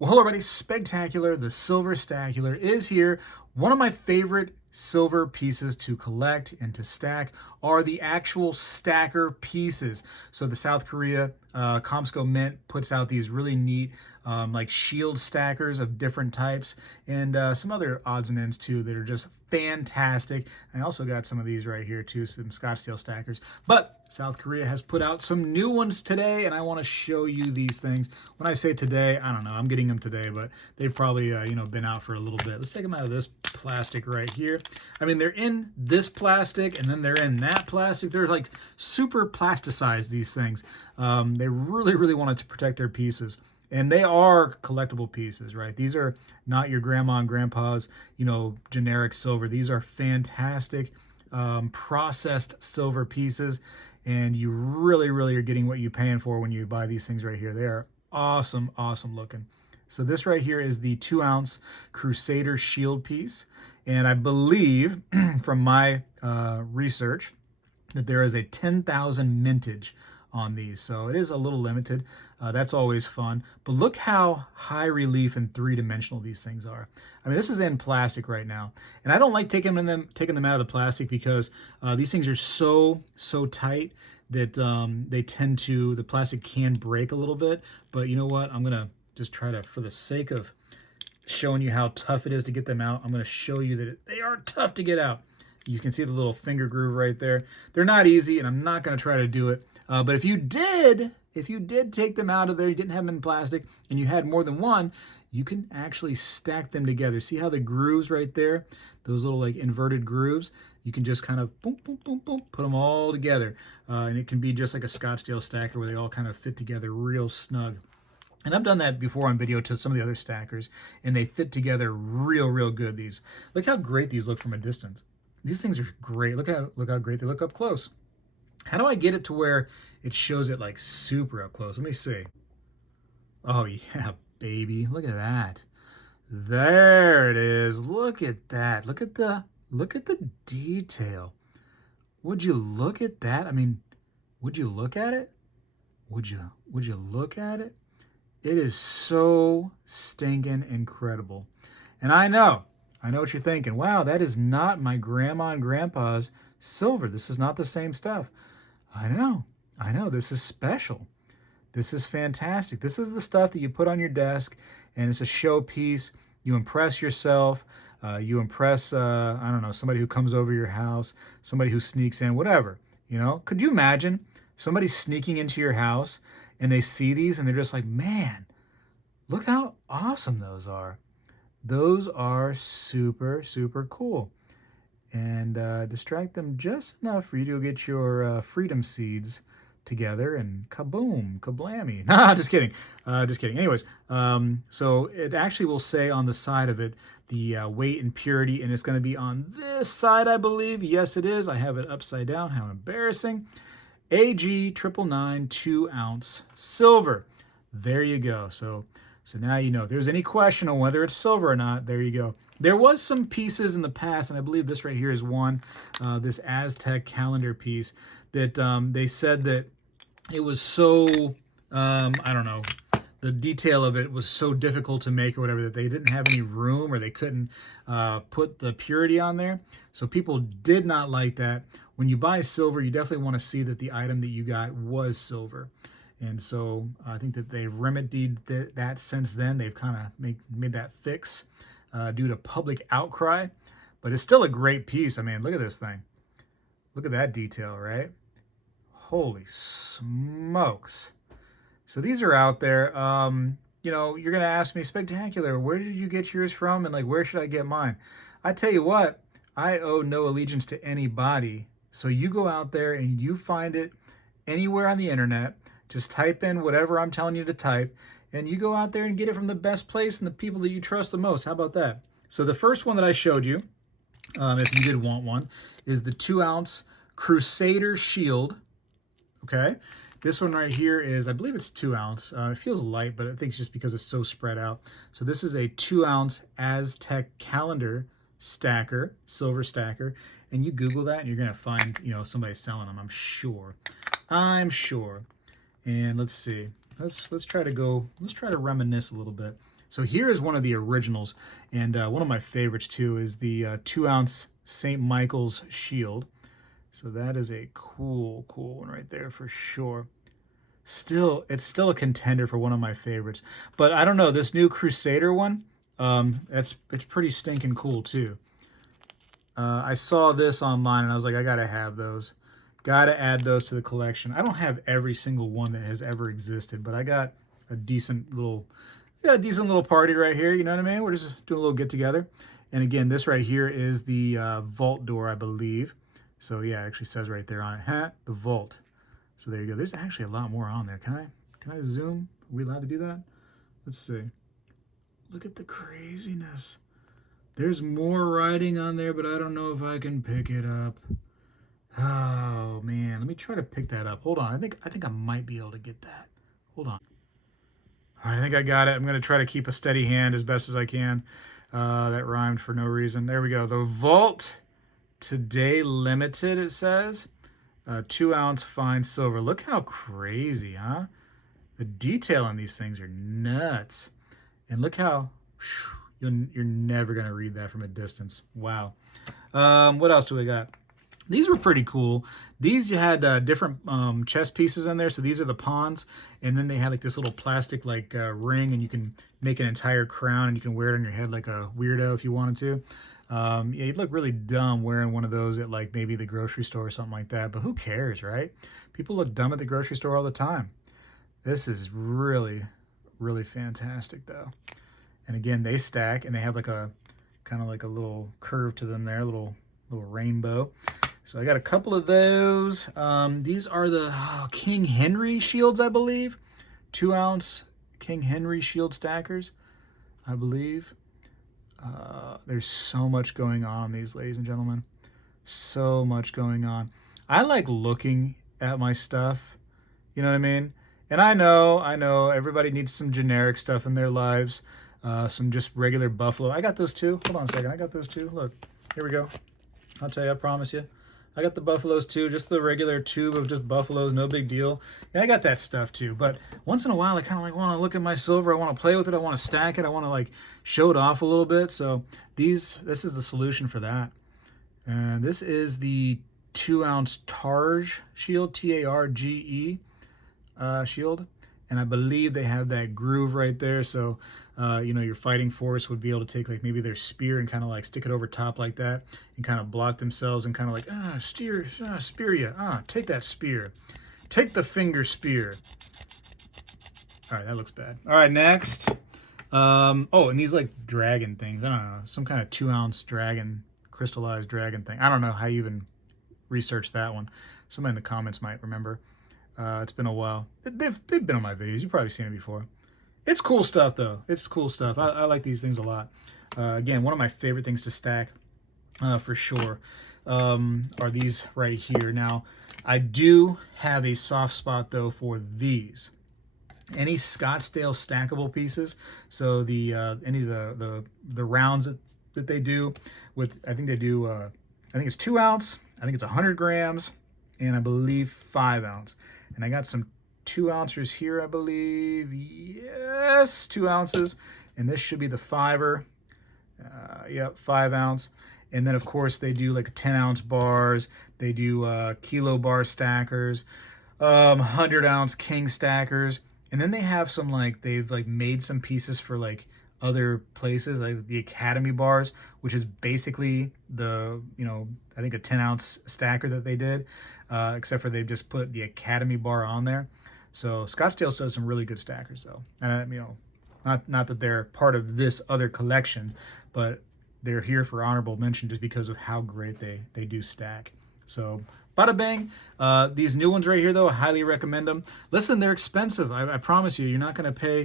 Well, hello everybody, Spegtacular, the Silver Stacular is here. One of my favorite silver pieces to collect and to stack are the actual stacker pieces. So the South Korea Comsco Mint puts out these really neat like shield stackers of different types and some other odds and ends too that are just fantastic. I also got some of these right here too, some Scottsdale Stackers. But South Korea has put out some new ones today, and I want to show you these things. When I say today, I don't know, I'm getting them today, but they've probably been out for a little bit. Let's take them out of this plastic right here. I mean, they're in this plastic, and then they're in that plastic. They're like super plasticized, these things. They really wanted to protect their pieces. And they are collectible pieces, right? These are not your grandma and grandpa's, generic silver. These are fantastic processed silver pieces. And you really are getting what you're paying for when you buy these things right here. They are awesome looking. So this right here is the 2-ounce Crusader shield piece. And I believe from my research that there is a 10,000 mintage on these. So it is a little limited. That's always fun. But look how high relief and three-dimensional these things are. I mean, this is in plastic right now. And I don't like taking them out of the plastic because these things are so tight that the plastic can break a little bit. But you know what? I'm going to just try to, for the sake of showing you how tough it is to get them out, I'm going to show you that they are tough to get out. You can see the little finger groove right there. They're not easy, and I'm not going to try to do it. But if you did take them out of there, you didn't have them in plastic, and you had more than one, you can actually stack them together. See how the grooves right there, those little like inverted grooves, you can just kind of boom, put them all together. And it can be just like a Scottsdale stacker where they all kind of fit together real snug. And I've done that before on video to some of the other stackers, and they fit together real good. These, look how great these look from a distance. These things are great. Look how great they look up close. How do I get it to where it shows it like super up close? Let me see. Oh yeah, baby. Look at that. There it is. Look at that. Look at the detail. Would you look at that? I mean, would you look at it? Would you look at it? It is so stinking incredible. And I know what you're thinking. Wow, that is not my grandma and grandpa's silver. This is not the same stuff. I know. This is special. This is fantastic. This is the stuff that you put on your desk, and it's a showpiece. You impress yourself. You impress, I don't know, somebody who comes over your house, somebody who sneaks in, whatever. Could you imagine somebody sneaking into your house and they see these and they're just like, man, look how awesome those are. Those are super cool. And distract them just enough for you to get your freedom seeds together and kaboom, kablammy. Nah, just kidding. Anyways, so it actually will say on the side of it the weight and purity, and it's going to be on this side, I believe. Yes, it is. I have it upside down. How embarrassing. AG 999 2-ounce silver. There you go. So now you know. If there's any question on whether it's silver or not, there you go. There was some pieces in the past, and I believe this right here is one, this Aztec Calendar piece, that they said that it was so, I don't know, the detail of it was so difficult to make or whatever that they didn't have any room or they couldn't put the purity on there. So people did not like that. When you buy silver, you definitely want to see that the item that you got was silver. And so I think that they've remedied that since then. They've kind of made that fix due to public outcry. But it's still a great piece. I mean, look at this thing. Look at that detail, right? Holy smokes. So these are out there. You're going to ask me, Spegtacular, where did you get yours from? And like, where should I get mine? I tell you what, I owe no allegiance to anybody. So you go out there and you find it anywhere on the internet. Just type in whatever I'm telling you to type, and you go out there and get it from the best place and the people that you trust the most. How about that? So the first one that I showed you, if you did want one, is the 2-ounce Crusader Shield. Okay. This one right here is, I believe it's 2-ounce. It feels light, but I think it's just because it's so spread out. So this is a 2-ounce Aztec Calendar stacker, silver stacker. And you Google that and you're going to find, somebody selling them, I'm sure. And let's see. Let's try to reminisce a little bit. So here is one of the originals, and one of my favorites too is the 2-ounce St. Michael's Shield. So that is a cool one right there for sure. It's still a contender for one of my favorites. But I don't know, this new Crusader one, it's pretty stinking cool too. I saw this online and I was like, I gotta have those. Gotta add those to the collection. I don't have every single one that has ever existed, but I got a decent little party right here. You know what I mean? We're just doing a little get together. And again, this right here is the vault door, I believe. So yeah, it actually says right there on it, the vault. So there you go. There's actually a lot more on there. Can I zoom? Are we allowed to do that? Let's see. Look at the craziness. There's more writing on there, but I don't know if I can pick it up. Oh man, let me try to pick that up. Hold on. I think I might be able to get that. Hold on. All right, I think I got it. I'm gonna try to keep a steady hand as best as I can. That rhymed for no reason. There we go. The Vault Today Limited, it says. 2-ounce fine silver. Look how crazy, huh? The detail on these things are nuts. And look how you're never gonna read that from a distance. Wow. What else do we got? These were pretty cool. These you had different chess pieces in there. So these are the pawns, and then they had like this little plastic like ring, and you can make an entire crown, and you can wear it on your head like a weirdo if you wanted to. Yeah, you'd look really dumb wearing one of those at like maybe the grocery store or something like that. But who cares, right? People look dumb at the grocery store all the time. This is really, really fantastic though. And again, they stack, and they have like a kind of like a little curve to them there, little rainbow. So I got a couple of those. These are the King Henry shields, I believe. 2-ounce King Henry shield stackers, I believe. There's so much going on these, ladies and gentlemen. So much going on. I like looking at my stuff. You know what I mean? And I know, everybody needs some generic stuff in their lives. Some just regular buffalo. I got those too. Hold on a second. I got those too. Look, here we go. I'll tell you, I promise you. I got the buffaloes too, just the regular tube of just buffaloes, no big deal. Yeah, I got that stuff too. But once in a while, I kind of like want to look at my silver. I want to play with it. I want to stack it. I want to like show it off a little bit. So this is the solution for that. And this is the 2-ounce Targe Shield, Targe shield. And I believe they have that groove right there. So, your fighting force would be able to take like maybe their spear and kind of like stick it over top like that and kind of block themselves and kind of like, spear you. Take that spear. Take the finger spear. All right, that looks bad. All right, next. And these like dragon things. I don't know, some kind of 2-ounce dragon, crystallized dragon thing. I don't know how you even researched that one. Somebody in the comments might remember. It's been a while. They've been on my videos. You've probably seen it before. It's cool stuff, though. It's cool stuff. I like these things a lot. Again, one of my favorite things to stack, for sure, are these right here. Now, I do have a soft spot, though, for these. Any Scottdale stackable pieces. So any of the rounds that they do with, I think they do, I think it's 2-ounce. I think it's 100 grams. And I believe 5-ounce. And I got some 2-ouncers here, I believe. Yes, 2 ounces. And this should be the 5er. Yep, 5-ounce. And then, of course, they do like 10-ounce bars. They do kilo bar stackers, 100-ounce king stackers. And then they have some they've made some pieces for like other places, like the Academy bars, which is basically the, I think a 10-ounce stacker that they did, except for they've just put the Academy bar on there. So Scottdale does some really good stackers though. And not that they're part of this other collection, but they're here for honorable mention just because of how great they do stack. So bada bang. These new ones right here though, I highly recommend them. Listen, they're expensive. I promise you, you're not going to pay,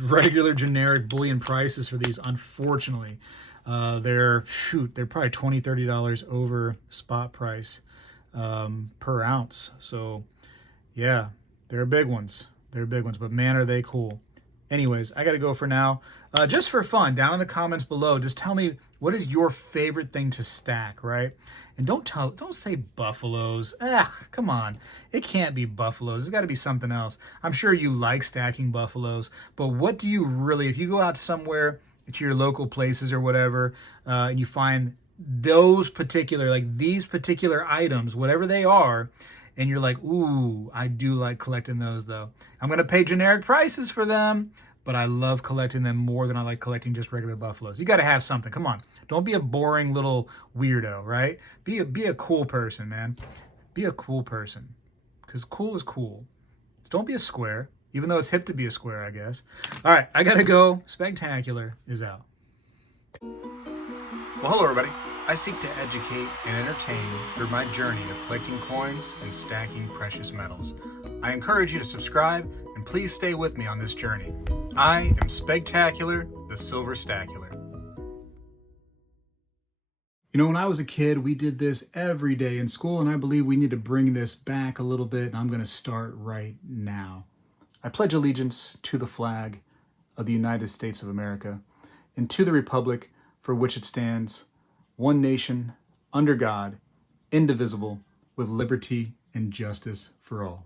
regular generic bullion prices for these, unfortunately. They're probably $20-$30 over spot price per ounce. So yeah, they're big ones. But man, are they cool. Anyways, I gotta go for now. Just for fun, down in the comments below, just tell me What is your favorite thing to stack, right? And don't say buffaloes. Ugh, come on. It can't be buffaloes. It's got to be something else. I'm sure you like stacking buffaloes, but what do you really, if you go out somewhere to your local places or whatever, and you find those particular, like these particular items, whatever they are, and you're like, ooh, I do like collecting those though. I'm going to pay generic prices for them, but I love collecting them more than I like collecting just regular buffaloes. You got to have something. Come on. Don't be a boring little weirdo, right? Be a cool person, man. Be a cool person. Because cool is cool. So don't be a square, even though it's hip to be a square, I guess. All right, I got to go. Spegtacular is out. Well, hello, everybody. I seek to educate and entertain through my journey of collecting coins and stacking precious metals. I encourage you to subscribe and please stay with me on this journey. I am Spegtacular, the Silver Stacular. You know, when I was a kid, we did this every day in school, and I believe we need to bring this back a little bit, and I'm going to start right now. I pledge allegiance to the flag of the United States of America and to the republic for which it stands, one nation, under God, indivisible, with liberty and justice for all.